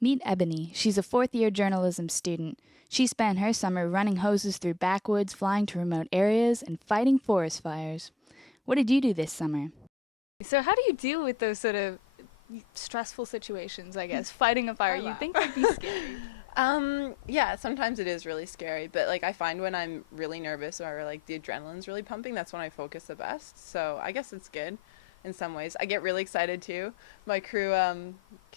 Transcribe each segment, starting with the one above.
Meet Ebony. She's a fourth-year journalism student. She spent her summer running hoses through backwoods, flying to remote areas, and fighting forest fires. What did you do this summer? So how do you deal with those sort of stressful situations, I guess? Fighting a fire, I you'd laugh. think would be scary. Yeah, sometimes it is really scary, but like I find when I'm really nervous or like the adrenaline's really pumping, that's when I focus the best. So I guess it's good in some ways. I get really excited too. My crew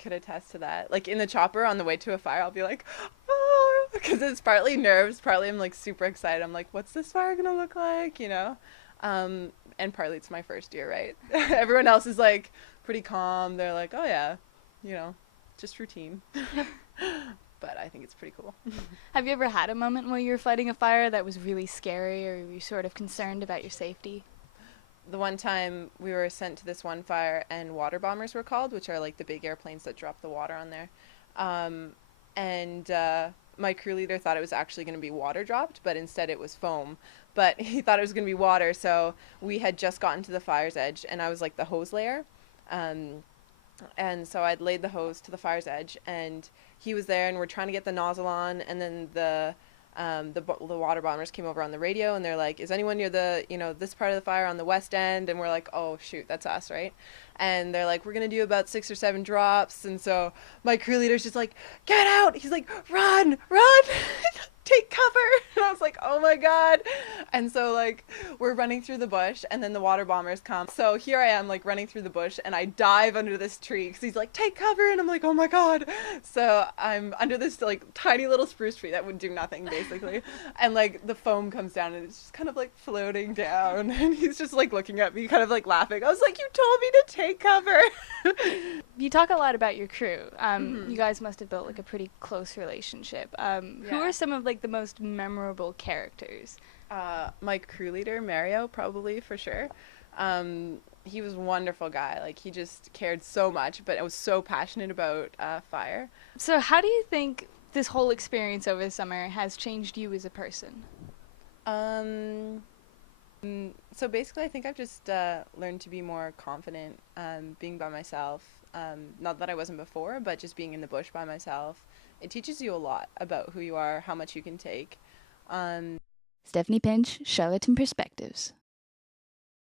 could attest to that. Like in the chopper on the way to a fire, I'll be like, oh, because it's partly nerves, partly I'm like super excited. I'm like, what's this fire gonna look like, you know? And partly it's my first year, right? Everyone else is like pretty calm. They're like, oh yeah, you know, just routine. But I think it's pretty cool. Have you ever had a moment where you were fighting a fire that was really scary or you were sort of concerned about your safety? The one time we were sent to this one fire and water bombers were called, which are like the big airplanes that drop the water on there. And my crew leader thought it was actually going to be water dropped, but instead it was foam. But he thought it was going to be water, so we had just gotten to the fire's edge, and I was like the hose layer. And so I'd laid the hose to the fire's edge, and he was there, and we're trying to get the nozzle on, and then the water bombers came over on the radio, and they're like, is anyone near the, this part of the fire on the west end? And we're like, oh shoot, that's us, right? And they're like, we're gonna do about 6 or 7 drops. And so my crew leader's just like, get out. He's like, run, take cover. And I was like, oh my god. And so like we're running through the bush, and then the water bombers come. So here I am like running through the bush, and I dive under this tree because he's like, take cover. And I'm like, oh my god. So I'm under this like tiny little spruce tree that would do nothing basically, and like the foam comes down, and it's just kind of like floating down, and he's just like looking at me kind of like laughing. I was like, you told me to take cover. You talk a lot about your crew. You guys must have built like a pretty close relationship. Who are some of like the most memorable characters? My crew leader, Mario, probably for sure. He was a wonderful guy. Like he just cared so much, but I was so passionate about fire. So how do you think this whole experience over the summer has changed you as a person? So basically, I think I've just learned to be more confident being by myself. Not that I wasn't before, but just being in the bush by myself. It teaches you a lot about who you are, how much you can take. Steffanie Pinch, Charlotte Perspectives.